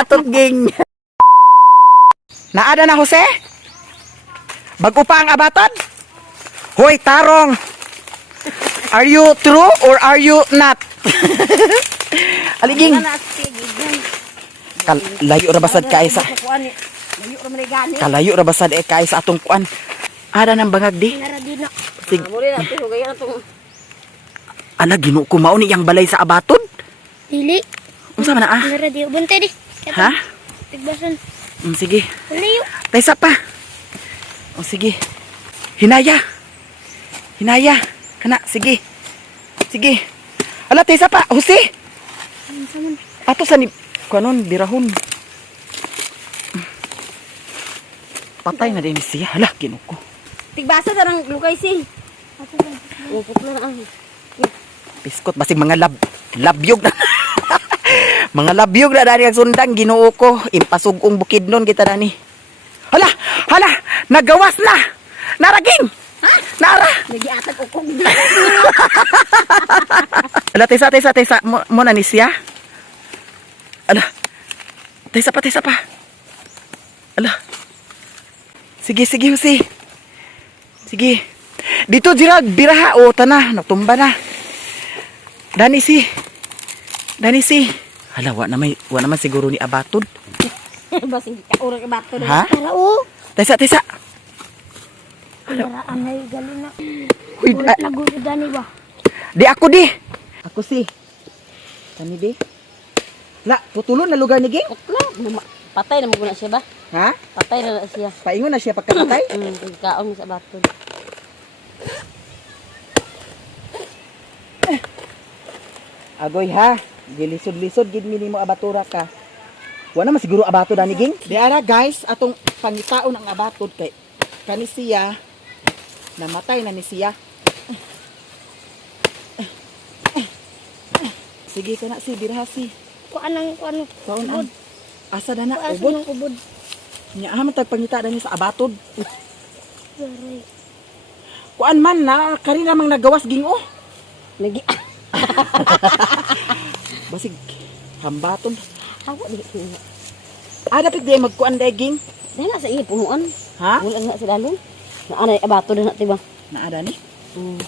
natot ging. Naada na Jose? Bago pa ang abaton? Hoy tarong. Are you true or are you not? Aliging. Layo ra basad kay sa. Kalayo ra basad kay sa atong kuan. Ada nang bangag di. Sig. Ana ginu ko mao ni yang balay sa abaton. Dili. Unsa man na ah? Nara di bunte di. Ha? Tigbasan. Sige. Layo. Taysa pa. O sige. Hinaya. Hinaya. Kana, sige. Sige. Ala, taysa pa. Jose. Ato sa ni kanon birahon. Patay na din siya. Hala, ginuko. Tigbasa sa nang lukay sing. Upot na ang. Biskot basig mga labyog na. Mga labyog na dali ang sundang Ginoo ko. Impasugong bukid nun kita dani. Hala, hala, nagawas na. Naraging. Ha? Nara. Nagiatag ukog. Ala, tesa. Mo na ni siya. Ala. Tesa pa. Ala. Sige, Jose. Sige. Dito Gerald, biraha o tana, natumba na. Dani si. Hala, wa naman siguro ni abatod. Basing kaurang ibato na. Ha? Para o. Tesa. Para anay gali na. Uy, Lago sa dani ba? di ako di. Ako si. Kani di. La, putulon na lugar ni Ging. Utla. Patay na mo na siya ba? Ha? Patay na siya. Paingon na siya pagkamatay. Pagkaon sa bato. Agoy ha. Gilisod-lisod gid mi nimo abatura ka. Wa naman siguro abato dani Ging. Di ara guys, atong pangitaon ang abatod kay kani siya namatay na ni siya. Sige kana si birhasi. Kuan ang kuan. Kaon an. Asa dana Kuan ubod. ng ubod. Nya man tag pangita dani sa abatod. Saray. Kuan man na kari namang nagawas Ging oh. Nagi. Basig hambaton. Awa di. Dapat di magkuan day Ging. Dala sa iya punuan. Ha? Wala nga sila long. Na anay abato na tiba. Naada ni?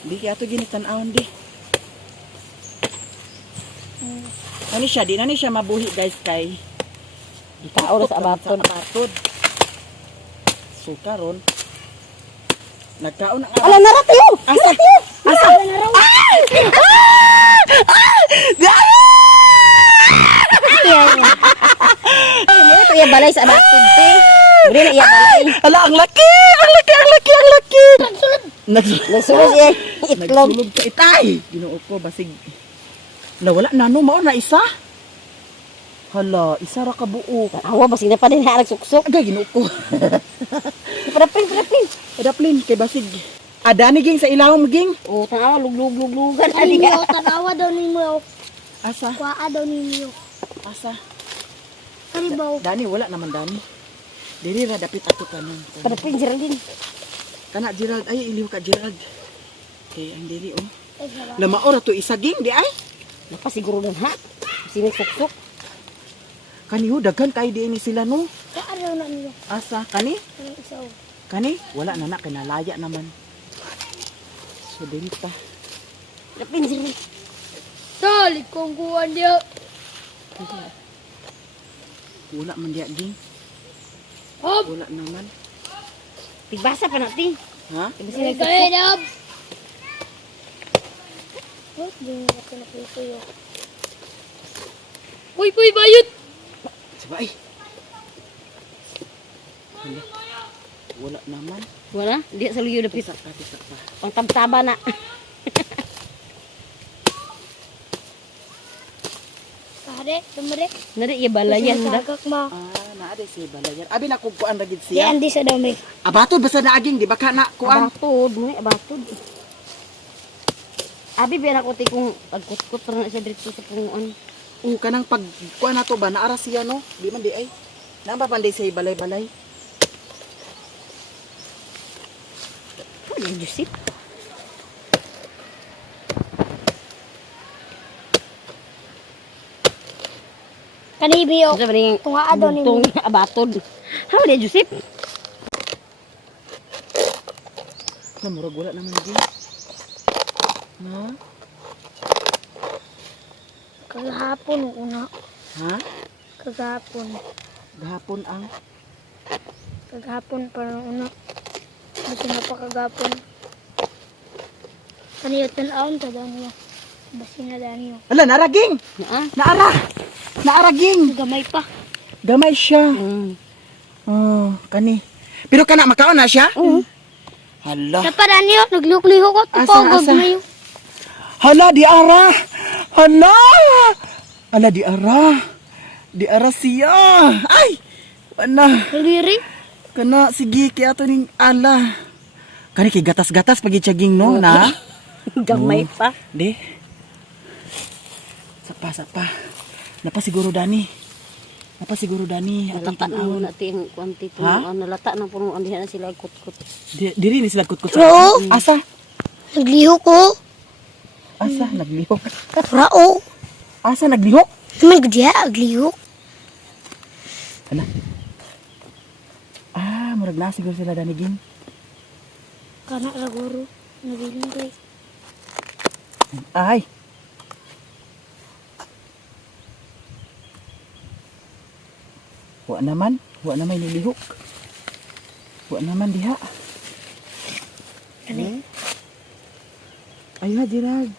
Di kaya ito ginitan-aon di. Ano siya? Di na ni siya mabuhi guys kay Di ka oras sa abaton. abatod. So karon nagkaon ang Ala naratiyo. Asa? Asa? Ito iya balay sa abaton te. Uri na iya balay. Ala, ang laki! Nagsulod siya. Itlog. Nagsulog ka itay! Ginoo ko, basig. Wala na, no, mao na isa. Hala, isa ra ka buo. Awa basig na pa din harag suksok. Agay, ginoo ko. Padapin. Adaplin, kay basig. Adani Ging sa ilawom Ging. O tanawa luglug-lugan. Ninyo, tanawa daw ninyo. Asa? Kuaa daw ninyo. Asa? Kalibaw. Dani, wala naman Dani. Dili ra dapit ato kanon. Padapin Geraldine. Kana Gerald, ay iliw ka Gerald. Kay ang dili oh. Ay, sarap. Lamaor to isa Ging di ay. Napasiguro ng ha. Sino suksok. Kaniho daghan kay di ni sila no. Kuaa daw na ninyo. Asa kani? Ang isaw. Kani wala na kinalaya naman. So dili pa. Padapin Geraldine. Salik kong kuwan niya. Wala man diya Ging. Hop! Wala naman. Tigbasa pa natin. Ha? Kasi nagsuksok. Kaya dab! What? Di mo ako nakita yun. Uy, bayot! Sabay. Hala. Wala naman. Wala? Di sa luyo dapit. Tisa pa. Pangtabtaba na. Kade, tumare. Nari iya balayan da. Sagak ma. Naade si balayan. Abi na kuan ra gid siya. Yan, di sa dami. Abato basta na aging di ba ka na kuan. Abatod mo abatod. Abi biya na ko ti kung pagkutkut ra na siya dito sa punguan. Kanang pag kuan nato ba naara siya no? Di man di ay. Nang papanday sa balay-balay. Ano yung Joseph? Kanibiyok. Sa ning Tunga adon ni. tong abatod. Ha di Joseph. Na murag wala naman din. Na? Kagahapon ang una. Ha? Kagahapon. Gahapon ang Kagahapon pa ang una. Basta na pa kagahapon. Kaniyo tan-aon ta daw niya. Basi na daw niyo. ala naraging. Ah. Naaraging. Gamay pa. Gamay siya. Mm. Oh, kani. Pero kana makaon na siya? Oo. Hala. Napadaan niyo. Nagluk-liho ko. Asa, Tupagod asa? na yun. Hala di ara. Hala. Ala di ara. Di ara siya. Ay. Ana. Naliri. Kana sige kay ato ning ala. Kani kay gatas-gatas pagi tiaging no na. Gamay pa. De. Sapa. Napasiguro Dani. Atong Nalata na tanawon. muna ting kwanti to. Ha? Nalata na puno andihan na sila kutkut. Diri ni sila kutkut Oo. Asa? Nagliho ko. Asa naglihok? Rao. Asa naglihok? Naman gudya. Agliho. Hala. Murag na siguro sila Dani gin. Kana raguro. Nabiling guys. Ay. Wa naman nilihok. Wa naman diha. Ano? Ayun dirag.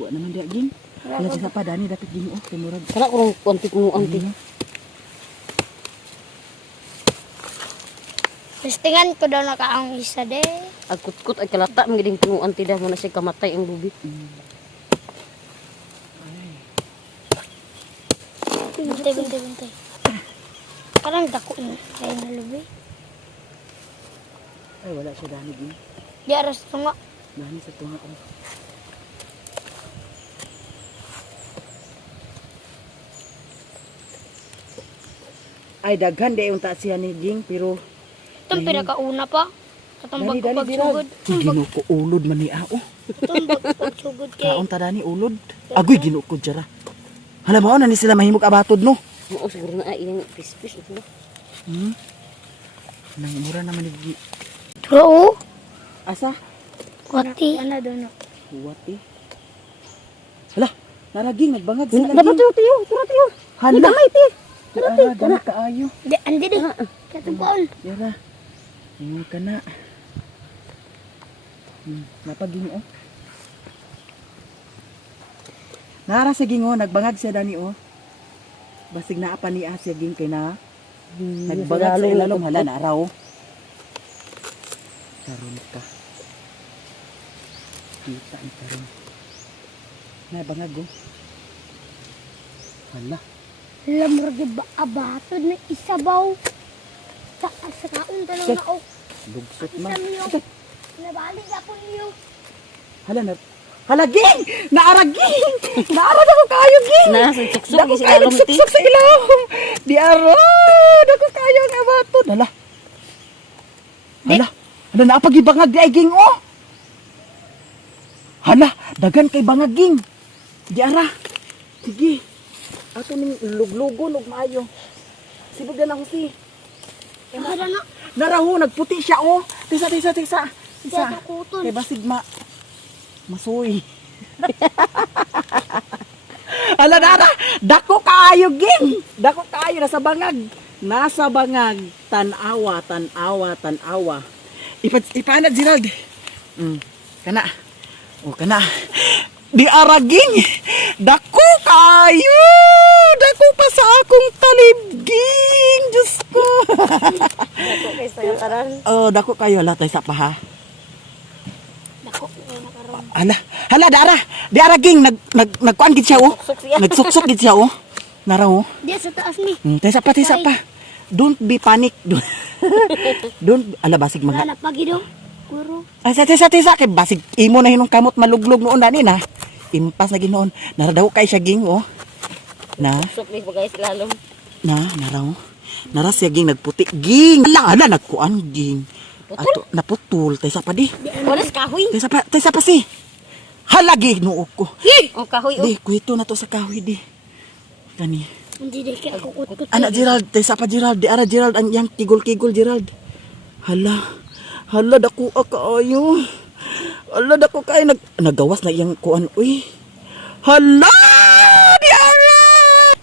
Wa naman diha gin. Wala sa pa Dani dapat gin kay murag. Kana kurang kwanti kuno anti. Listingan ko daw nakaang isa de. Ang kutkut ay kalata magiding puno anti dah mo na siya kamatay ang lubi. Bintay. Parang dako na. Kaya nalubi. Ay wala siya Dani gin. Di aras tunga. Dani sa tunga ko. Ay daghan de unta siya ni Ging pero Itong pinakauna pa. Katumbag ko Dani pagsugod. Gino ko ulod man ni ao. Katumbag ko pagsugod kay. Kaon ta Dani ulod. Agoy gino ko jara. Hala mo na ni sila mahimog abatod no. Oo siguro na iyang pispis ito na. Nang mura naman ni Oo. asa Wati. Ano daw na? Wati. Hala, naraging nagbangag sila. Dapat tiyo. Hala. Damay ti. Hala, dami kaayo. Di, andi di. Katumpaon. Yara. Kana. Napaging oh. Nara sa gingo nagbangag siya Dani oh. Basig naa pa ni Asya ging kay na. Nagbangag sa ilalom hala na araw. Karon ka. Kita ang karon. Nabangag oh. Hala. Lamor di ba abatod na isabaw. Sa kaon talaw na o. Lugsot man. Isa niyo. Nabalik ako niyo. Hala na. Hala ging! Naaraging! Naarag ako kayo ging! Na suksok Dako si kayo alom ti. nagsuksok sa ilawom. Di ara. Dako kayo nga batod. Hala. Hala naapagibangag di ay ging oh. Hala, dagan kay bangaging. Di ara. Sige. Ato ning luglugon ug maayo. Sibog na ako si. Ano na? Naraho nagputi siya oh. Tisa. Siya takuton. Kay basig masoy. Ala dara, dako kaayo ging. Dako kaayo nasa bangag. Nasa bangag tan-awa. Ipanad Gerald. Kana. Oh kana. Di araging. Dako kayo. Dako pa sa akong talibging. Diyos ko. Okay sa taran. Oh, dako kayo latay sa pa ha. Dako. Nakaroon. Hala dara. Di araging nagkuan gid siya oh. Nagsuksok gid siya oh. Nara oh. Di sa taas ni. Tesa pa. Don't be panic. Don't ala basig mga. Wala pagi daw. Guro. Ay sa tesa kay basig imo na hinong kamot maluglog noon dani na. Impas na ginoon. Nara daw kay siya ging oh. Na. Sok ni bagay si lalom. Nara oh. Nara siya ging nagputi ging. Ala nagkuan ging. Ato naputol tesa pa di. Wala sa kahoy. Tesa pa si. Halagi nuog ko. Ang kahoy oh. Di, kuwito na to sa kahoy di. Kani. Hindi dahil kaya ako kutkut. Anak Gerald, tayo sa pa Gerald. Di ara Gerald, ang yang kigol-kigol Gerald. Hala. Hala, dako kaayo. Hala, dako kaayo. Nagawas na iyang kuan. Uy. Hala! Di ara!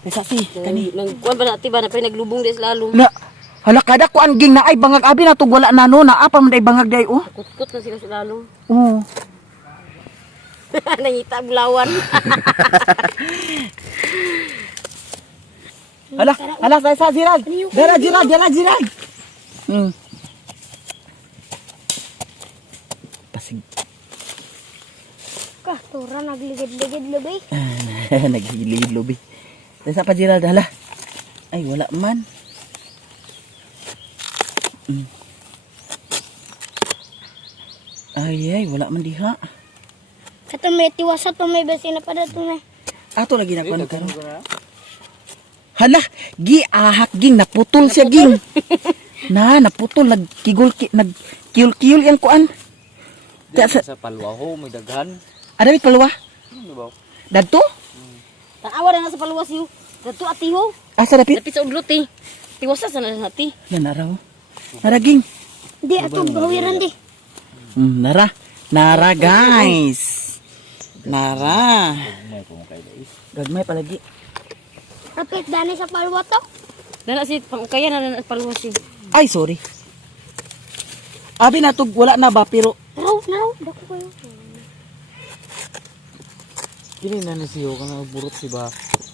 Tayo sa si, kani. Nagkuan ba natin ba na pa naglubong des lalo. Na, hala kada kuan ging na ay bangag abi na tug wala na no. Naapa man day bangag day oh. Kutkut na sila sa lalo. Oo. Nangita bulawan. Hala, sa Gerald. Dara Gerald. Pasig. Tura, nagligid-ligid lubi. Naghilid lobi. Sa pa Gerald, hala. Ay, wala man. Ay, wala man diha. Kato may tiwasa to may basi na pada to na. Ato lagi na kuan karon. Hala, ahak ging naputol siya ging. Naputol nagkiyul-kiyul yang kuan. Sa palwa ho, may daghan. Ada bit palwa? Ano ba? Dadto? Tanawa na sa paluwas yo. Dato atiho. Asa dapit? Dapit sa udlot eh. Tiwasa sa nati. Yan naraw. Naraging. Di ato gawiran di. Nara guys. Nara. May kumakain dais. Gagmay palagi. Kapit dani sa palwa to. Dala si pangkayan na sa paluwas eh. Ay, sorry. Abi natug wala na ba pero Naraw, dako kayo. Kini na siyo ka na burot si ba?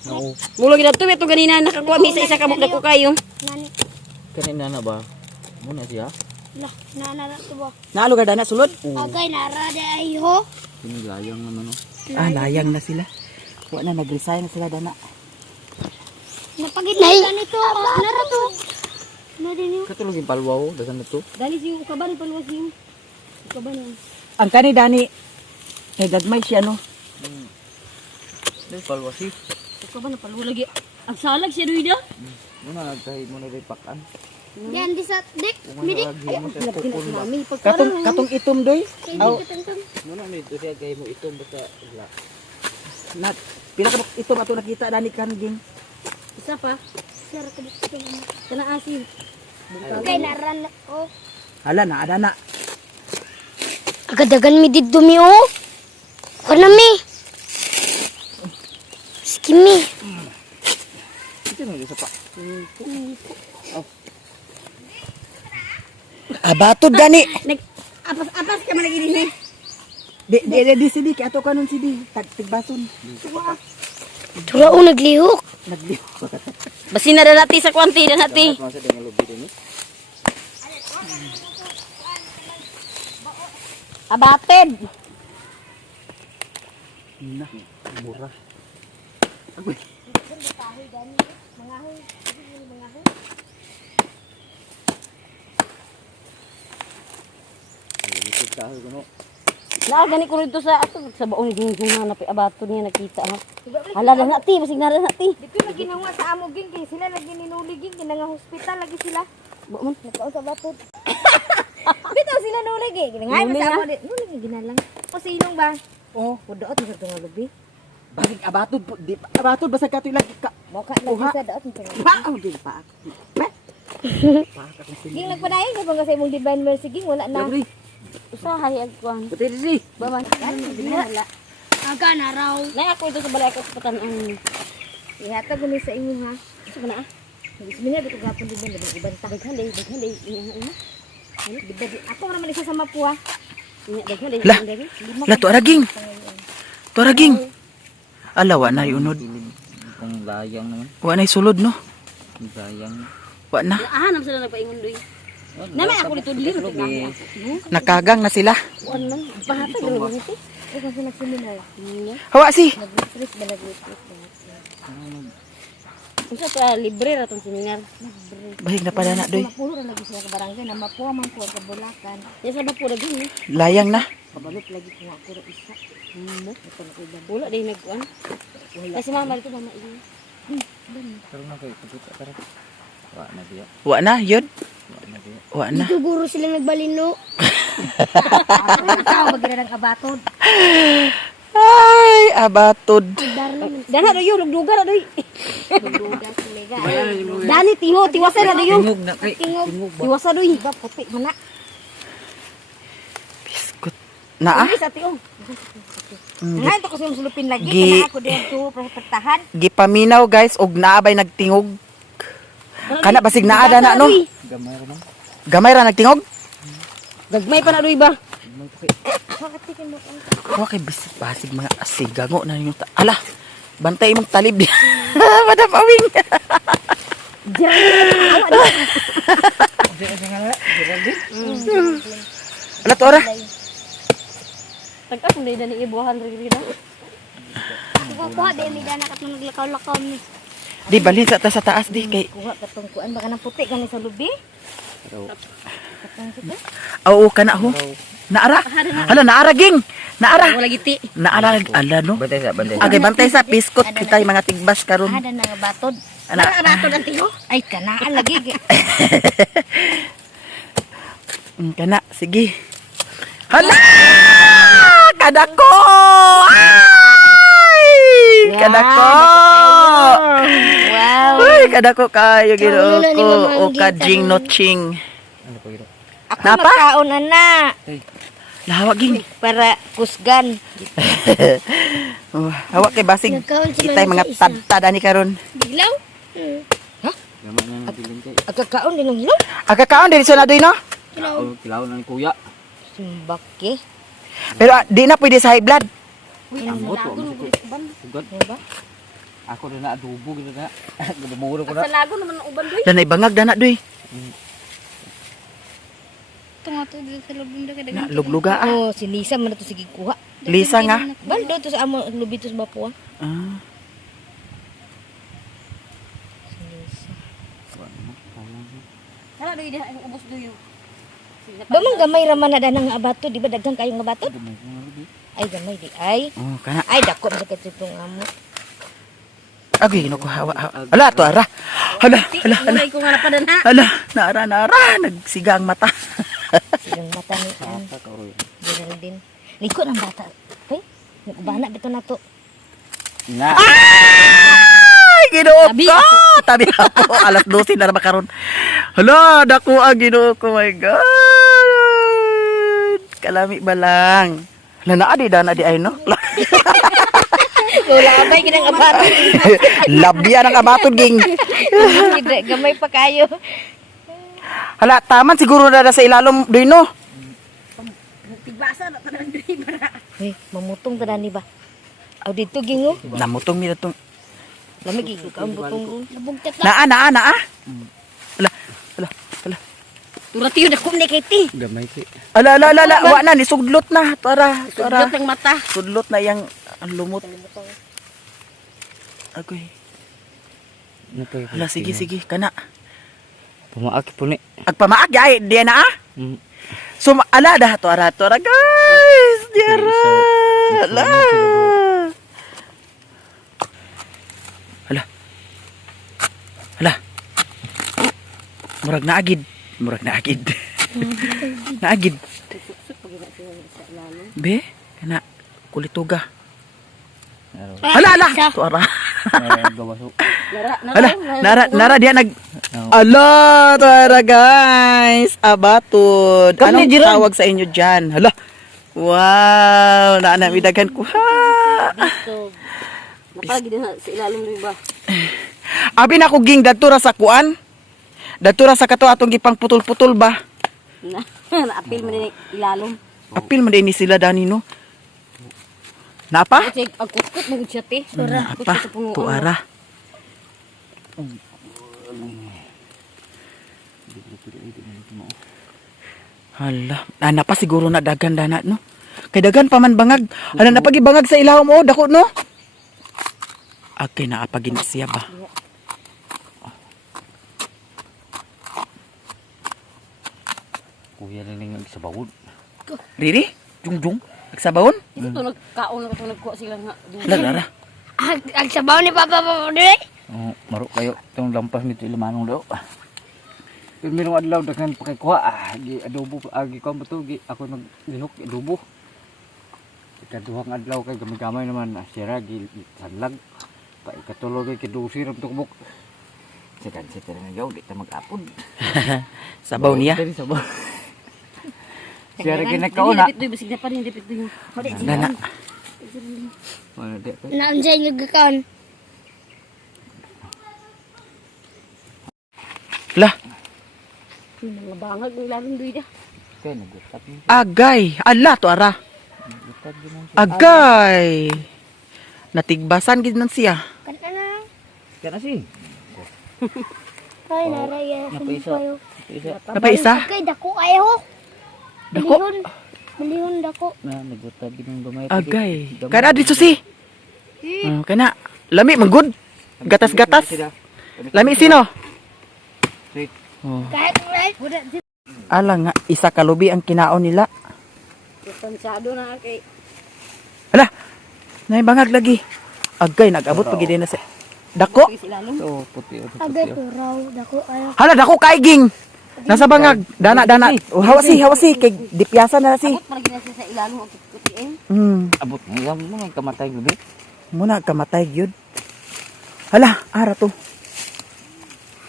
Nao. Mulog na to ito ganina nakakuha mi sa isa kabuk na ko kayo. Nani, Kanina na ba? Muna siya? lah, nana to ba? naalo gada na sulod. Agay nara de ayho. Kini layang naman no. Layang na sila. Wa na nag-resign na sila dana. Napagit na nito. Nara to. Na din yun. Katulog yung palwa ho, daghan na to. Dali si ukaban paluwas yo. Ukaban yan. Ang kani dani kay gagmay siya no. Dahil palwa si. Ukaban na paluwas lagi. Ang salag siya duida. Muna nagkahit mo na rin pakan. Yan di sa dik. Kung Midi. lagi mo sa kukun ba? Mami Katong itom doy. Aw, Muna nito siya kay mo ito basta wala. nat pila ka itom ato nakita dani kan ging. Isa pa. Sir ka dito. Kana asin. Agay nara na. Oh. Hala na ada na. Agadagan mi didto mi oh. Kana mi. Skimi. Ito na isa pa. Abatod gani. Nag apas ka man lagi dinhi. Di sidi kay ato kanon sidi tigbason. Tura o naglihok. Nagli. Basin na dati sa kwanti na nati. Masa dengan lubi din. Abated. Na, mura. Likod kahoy ko no. Gani ko rito sa ato sa baong ging hanap abaton niya nakita ha. Hala lang nati basig na nati. Di ko lagi nangwa sa amo ging kay sila lagi ninuliging kinanga hospital lagi sila. Ba man Nakaon sa batot. Bitaw sila nulig eh. Ginangay Nulig sa na. amo di. Nulig ginalang. O sinong ba? Oh, Pudoot mo sa tunga lubi. bakit abatod po? Di abatod basta ka lagi ka. Moka lagi Uha. sa daot mo tunga. Ba, oh, di pa. Ging nagpadayon sa mga sa imong divine mercy ging wala na. Labri. usahay agkuan. Pati di. Ba man wala. Aga na raw. Nay ako ito sa balay ako sa patan-an. Ihatag ko ni sa inyo ha. Sa kana ah. Bismillah bito gapon din ba ibanta. Daghan day. Ako naman isa sa mapuha. Daghan day. Lah. La to araging. To araging. Ala wa na unod. Kung layang naman. Wa na sulod no. Layang. Wa na. Ahanam sila nagpaingon doy. Namay ako dito dili mo tingnan ako. Nakagang na sila. Kuan man pahatag garo dito. Ito sa nagseminar. Hawa si. Nag-stress ba nag-stress ba? Unsa ta libre ra tong seminar. Bahig na pala na doy. Mapulo na lagi sila ka barangay na mapuha man po ka bulakan. Ya sa bapo lagi ni. Layang na. Kabalot lagi ko ako ra isa. Wala day nagkuan. Kasi mama dito mama ini. Pero na kay kita tara. Wa na diya. Wa na yun. Wa na diya. Wa na. Siguro sila nagbalino. Tao magina ng abaton. Ay, abatod. Dana do yung lugduga na do. Dani tiho tiwasa na do yung. Tingog na kay. Tingog ba? Tiwasa do yung puti mana. Biskot. Naa? Sa tiyo. Ngayon to kasi sulupin lagi Gi- kana ako dito pertahan. Gipaminaw guys og naabay nagtingog. Kana basig naa dana no. Gamay ra man. Gamay ra nagtingog. Gagmay pa na do ba? Okay, basig mga asigago na yung ala. Bantay imong talib di. Madam Awing. Ala to ora. Tagka kung dahil ni ibuhan rin na. Kukuha din mi dana kat naglakaw-lakaw ni. Di balhin sa taas di kay. Kuha katong kuan baka nang puti kani sa lubi. Oo kana ho. Naara. Hala naara ging. Naara. Wala giti. Naara ala no. Bantay sa bantay. Agay bantay sa biskot kita yung mga tigbas karon. Ada na nga batod. Ana. Batod ang tiyo. Ay kanaan lagi. Kana sige. Hala! Kadako! Ay! Kadako! Wow. Ay, kadako kayo ginoo Kauno na ni ko Mama o ang kajing gita, no ching. Ano ko iro? Ako Napa? magkaon na Lahawag ging. para kusgan. Oh, hawak kay basig. Nagkaon sila Kitay mga sa isa. tadtada ni karon. Biglaw? Gamay na nabilin kay. Agkakaon din ng hilong. Agkakaon diri sa nadoy no? Kilaw na ni kuya. Simbake. Pero di na pwede sa high blood. Ambot ko. Sugod. Ako rin na adobo gid na. Gaduburo ko na. Sa lago naman ang uban doy. Danay bangag dana doy. Tunga to dito sa lubong daga Na lugluga ah. Oh, si Lisa man na to sige kuha. Lisa nga. Baldo to sa amo lubi to sa bapuan. Ah. Hala doy diha ang ubos doy. Ba man gamay ra man na danang abato, di ba daghang kayong abato? Gamay ko na rin. Ay gamay di ay. Oh, kana. Ay dako sa katutong amo. Agay ginoo ko hawa. Hala to ara. Hala, hala, hala. Mulay ko nga napadan ha. Hala, naara, nagsiga ang mata. Silang mata ni kan. Sa ka ro. Geraldine. Liko ng bata. Okay? Nagubana bito na to. Na. Ay, ginoo Tabi ko! Tabi ako. Alas 12 na naman karon. Hala, dako ang ginoo ko. My God. Kalami ba lang? Hala, naadi dana di ay, no? Wala abay ginang abato. Labya ng abatod, ging. Gamay pa kayo. Hala, taman siguro na sa ilalom doon, no? Tigbasa na tanan doy bara. Hey, mamutong ta ni ba? Aw dito gingo. Namutong mi na itong... Lamig gingo ka ang butong. Nabugtat na. Naa. Hala, hala, hala. Turatiyo na kum ni kay ti. Gamay kay. Ala, wa na, nisudlot na. Tara. Tudlot ang mata. Sudlot na yang ang lumot. Agoy. Ano kay? Hala, sige, kana. Pumaak po ni. Agpamaak, ay, di na ah. Mm. So, ala, dah, tora, guys. Diara. Ala. Hala. Murag naagid. Naagid. Be, kana kulituga. Hala. Tora. Gawaso. Hala, nara dia nag Ala, tora guys. Abatod. Kami, Anong Jiron. tawag sa inyo diyan? Hala. Wow, naanamidagan ko ha. Napalagi din sa ilalim rin ba? Abi na ko ging datura sa kuan. Datura sa kato atong gipang putol-putol ba? Naapil mo din ilalom. Apil man din ni sila dani no. Napa? Kasi ang kutkut mo siya ti. Napa? Tuara. Hala, napa siguro na dagan dana no. Kay dagan pa man bangag. Hala napagi bangag sa ilawom mo dako no. Okay na apagin siya ba? Kuya rin nga sa bawod. Riri? Jungjung? Nagsabawon? Ito nagkaon na ito nagkuha sila nga. Lara. Ang sabaw ni Papa dire. Oh, maro kayo tong lampas nito ilamanong daw. Pero merong adlaw daghan pa kay kuha. Gi adobo agi ko ba to gi ako naglinok adobo. Ikaduhang adlaw kay gamay-gamay naman sira gisanlag. Pa ikatulo kay kidusir ang tukbok. Sekan sa tira nga di ta mag-apod. Sabaw niya. Dali sabaw. Sira kinakauna. Dipit doy basig na pa rin dipit doy. Hadi Nana. Wala di. Naanjay nga gakaon. Lah, Mga bangag ng larong doy dia. Kay nagutat ni. agay. Ala to ara. Nagutat gyud man siya. Agay. Natigbasan gid nan siya. Kanta na. Kana si. Ay, naraya. Napaisa. Isa Napaisa? Okay, dako kayo. Dako. Milihon dako. na nagutat gyud ng gamay. Agay. Kana dito si. Kana. Lami manggod. Gatas-gatas. Lami sino? Wait. Oh. Kahit right. Ala nga isa ka lubi ang kinaon nila. Pansado na kay Hala. Nay bangag lagi. Agay nag-abot pag na si. Dako. ilalom. So puti o Agay puti. ko raw. Dako kayo. Hala dako kaiging. Nasa bangag. Dana. Oh, hawasi kay dipyasa na si. Abot parang ginasa sa ilalom ang kuti-kuti Abot nga mo nga kamatay gyud. Muna kamatay gyud. Hala, ara to.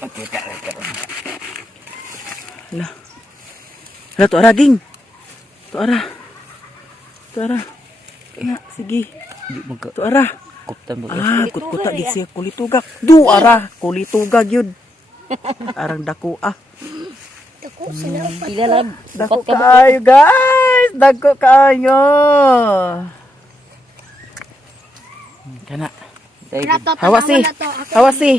Okay ka. Hala. Hala to ara ging. To ara. Kaya sige. Di magka To ara. kuptan mo. Kutkuta gid siya kulitugak. Du ara, kulitugak yun. Arang dako ah. Dako sila. Ilalab. Dako kaayo guys. Dako kaayo. Kana. Hawasi. Hawasi.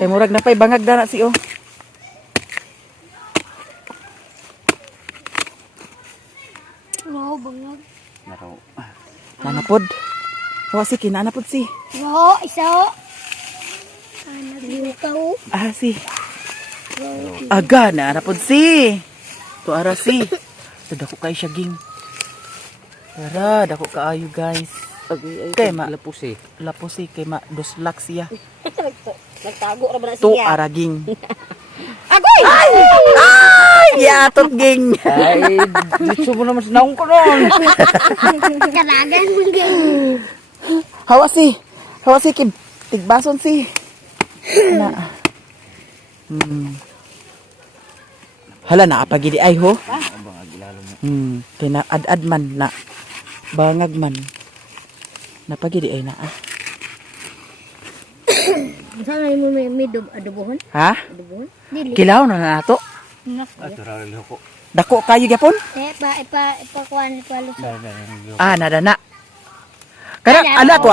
Kay murag na pay bangag dana si oh. Wow, bangag. Naraw. Nanapod. Hawasi kinanapod si. Wow, isa o. Naglikaw. Ah si. Aga na napod si. To ara si. To dako kay siya ging. Tara, dako kaayo guys. Kay ma Lapos eh. lapo si kay ma doslak siya. Nagtago ra ba na To siya? araging. Agoy! Ay! Yatot ging. Ay, dito mo naman sa naong ko noon. Karagan mo ganyan. Hawasi. Hawasi kay tigbason si. Na. Hala na apagidi ay ho. Abang agilalo mo. Kay na ad man na bangag man. Napagidi ay na ah. Sana mo may adobohon? Ha? Adobohon? Dili. Kilaw na nato. Ato ra ko. Dako kayo gyapon? Ipakuan, ipalusot. Ah, nadana. Kana ala to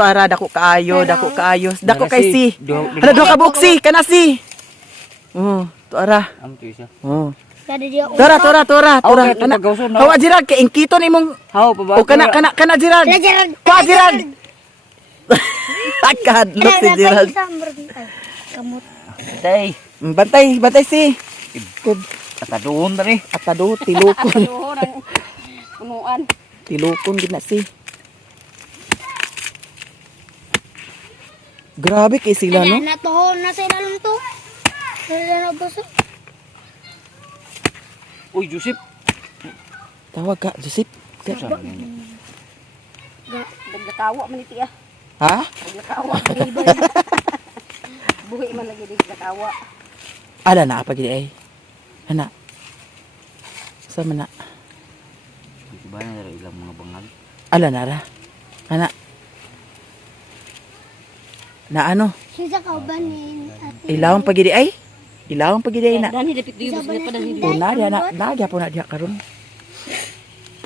ara dako kaayo, dako kaayo. Dako kay si. Hala do ka buksi kana si. Oh, to ara. Am tu isa. Oh. Kada dia Tora. Okay, ito pagkauson, no? Hawa jirag kay ingkito nimong How pa ba? o kana jirag. Lajarag. Kwa jirag. Akadlok si jirag. Kamot. Tay. Bantay si. Good. Atadoon na rin. Atado tilukon. Orang punuan. Tilukon gid na si. Grabe kay sila no. Na to na sa ilalong to. Wala na baso. Uy, Joseph. Tawag ka, Joseph. Daglakawa man iti ah. Ha? Daglakawa. Buhi man lagi daglakawa. Ala na pag ay. Ana. Sa mana? Diba na ilang mga bangag? Ala na ra. Ana. Na ano? Siya kaubanin ate. Ilawang pagidi ay? Ilawang pagidi ay na. Dani dapit doy basig na pa dani. Oh, na dia po na dia karon.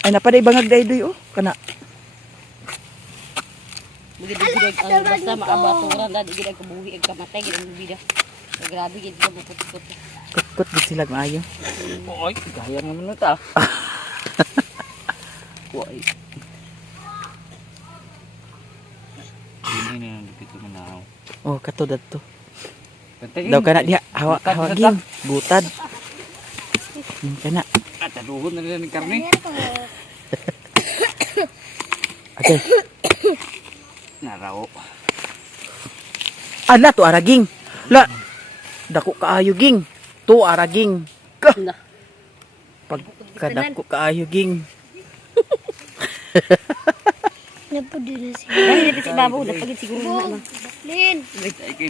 Ay napaday bangag daydoy oh. Kana. Bugid gid ang basta maabaturan da di gid kabuhi ang kamatay gid ang bida. Grabe gid sa puput-put. Kutkut gid sila maayo. Oy, gaya naman na ta. Uy. Ini na yung dipito mo na ako. Oh, kato dadto. Pantay. Daw kana diha hawa Butad, hawagin. Butad. Kana. Ataduhon na rin ng karne. Okay. Naraw. Ala to araging. La. Dako kaayo ging. To araging. Ka. Na. Pag kadako kaayo ging. Napudi na siya. Dali na si babaw, napagit siguro na. Lin.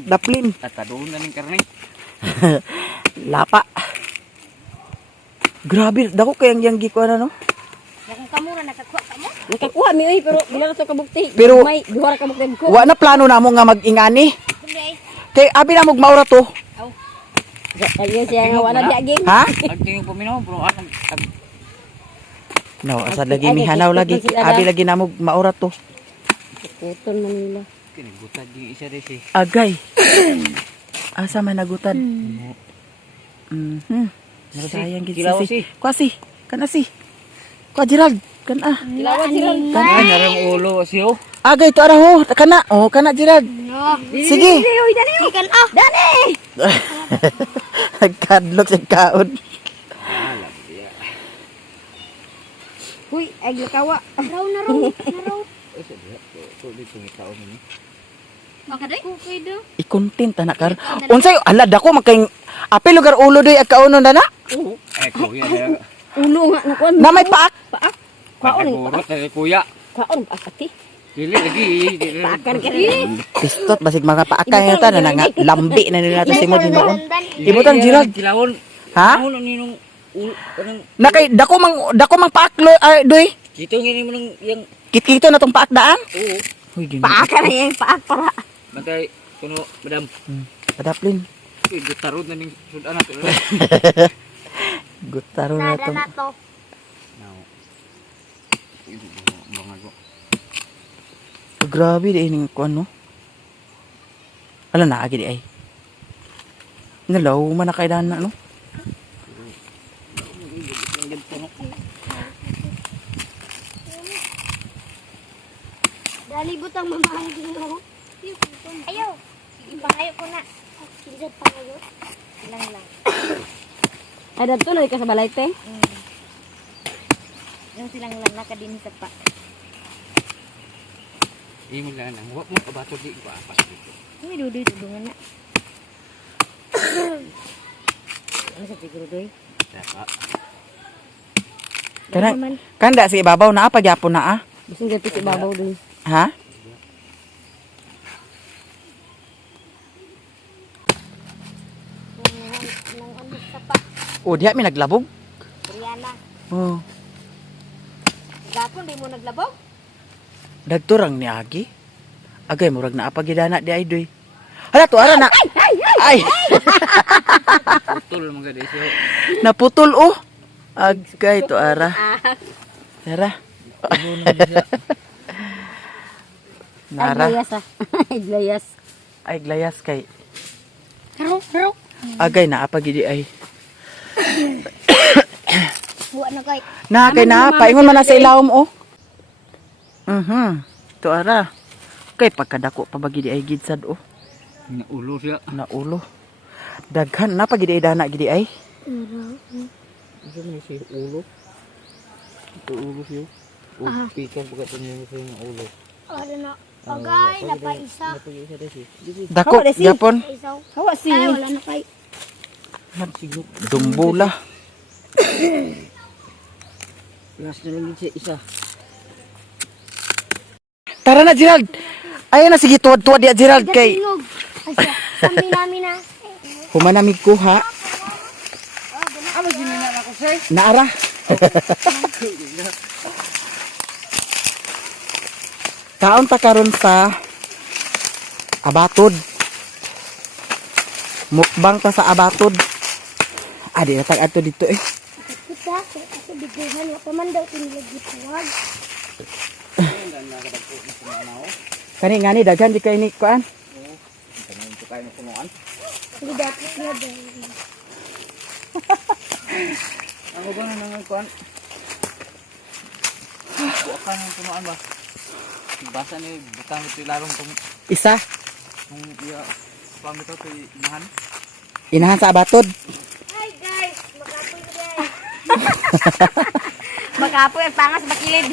Daplin. Tatadoon na ng karne. Lapa. Grabe, dako kayang yang gikuan ano? Nakang kamura nakakuha ka mo. Nakakuha mi oy pero bila na to kabukti. Pero- may duha ra kabukti ko. Wa na plano namo nga mag-ingani. Kundi. Kay abi na maura to. Ayun siya nga wala di aging. Ha? Agting yung paminaw, pero anong No, asad lagi mi hanaw lagi. Abi lagi namo maura to. Puton Manila. kinagutad yung isa rin si. Agay. Asa man nagutad. Mhm. Sayang gid Kilaw si. si. Kwasi, kana si. Kwa Gerald, kana. Kilawan sila. Ay, narang ulo siyo. Agay to ara ho, kana. Oh, kana Gerald. No. Sige. Uy, dali. Ikan ah. Dali. Nagkadlok sa kaon. Uy, ay kawa. Raw na raw. Na raw. Ay, sabi, ito dito ng taon ini. Makaday? Okay do. I-content na karon. Unsay ala dako makay apil lugar ulo doy at kaunon na. Ay, kuya na. Ulo nga na kuan. Na may paak. Paak. Kaon ni Pagkaburot na kuya. kaon paakati. Dili lagi. Paakan ka rin. Pistot basig mga paakay na ta na nga lambi na nila ta simod ni mo. Dili, Ibutang yan, Gerald. Kilawon. Ha? Ano ninong ulo? Anong Nakay dako mang paak doy. dito ngini mo nang yung Kit-kito na tong paak daan. oo. Hoy gini. Paakan na yung paak para. Bantay kuno madam. Padaplin. Uy, gitarod na ning sudan nato. Gutaro na Nada to. na to. Now. Ini mga go. Grabe di ning kuan no. Ala na agi di ay. Nalaw man na kay dana no. Dali butang mamahan din ako. Ayaw. Ipangayo ko na. Kinsa pangayo? Lang lang. Ay dadto na ka sa balay te. Yung silang lalaka din sa pa. Imo lang nang wa mo kabato di ko apas dito. Uy, dudoy tudungan na. Ano sa siguro doy? Dapat. Kana kanda si ibabaw na apa gyapon na ah. Bising gato si babaw doy. Ha? Nang ano sa pa. O diha mi naglabog. Rihanna. Oh. Gapon di mo naglabog? Dagturang ni agi. Agay murag na apa gidana di ay doy. Hala to ara na. Ay, Putol mga gadi siyo. naputol oh. Agay to ara. Tara. Ay Nara. glayas ah. Ay glayas. Ay glayas kay. Haro. Agay na apa gidi ay. Buwa na kay. Na kay na paingon man na sa ilawom oh. To ara. Kay pagkadako pa bagi di ay gidsad oh. Ina ulo siya. Na ulo. Daghan na pag gidi ay dana gidi ay. Ano man si ulo? Ito ulo siyo. O pikan pagkat niya sa yung ulo. Ano na. Agay, napaisa. Napag-isa rin si. Dako Ako, Desi. gyapon. Isaw. Hawa si. Ay, wala na kay. Dumbula. Last na lang din siya isa. Tara na Gerald. Ayan na sige tuwad-tuwad ya Gerald kay Tingog. Asya. Sambi namin na. humanamig ko ha. Ano ginina ako sir? Naara. Kaon ta karon sa Abatod. Mukbang ta sa Abatod. Adi na tag ato dito eh. Kita, kasi biguhan. Wala man daw tinilagi tuwag. Kani ngani daghan di kay ni kuan. Ito kayo na punuan. Hindi dapat na daw. Ano ba na nangang kuan? Buwa ka ng punuan ba? Basa ni butang ito larong kung Isa iya pamito ito inahan. inahan sa Abatod. Hi guys! Makapoy na guys! Makapoy ang pangas bakilid.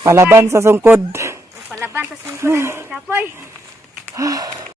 Palaban sa sungkod. Palaban, tapos yung ko na kapoy.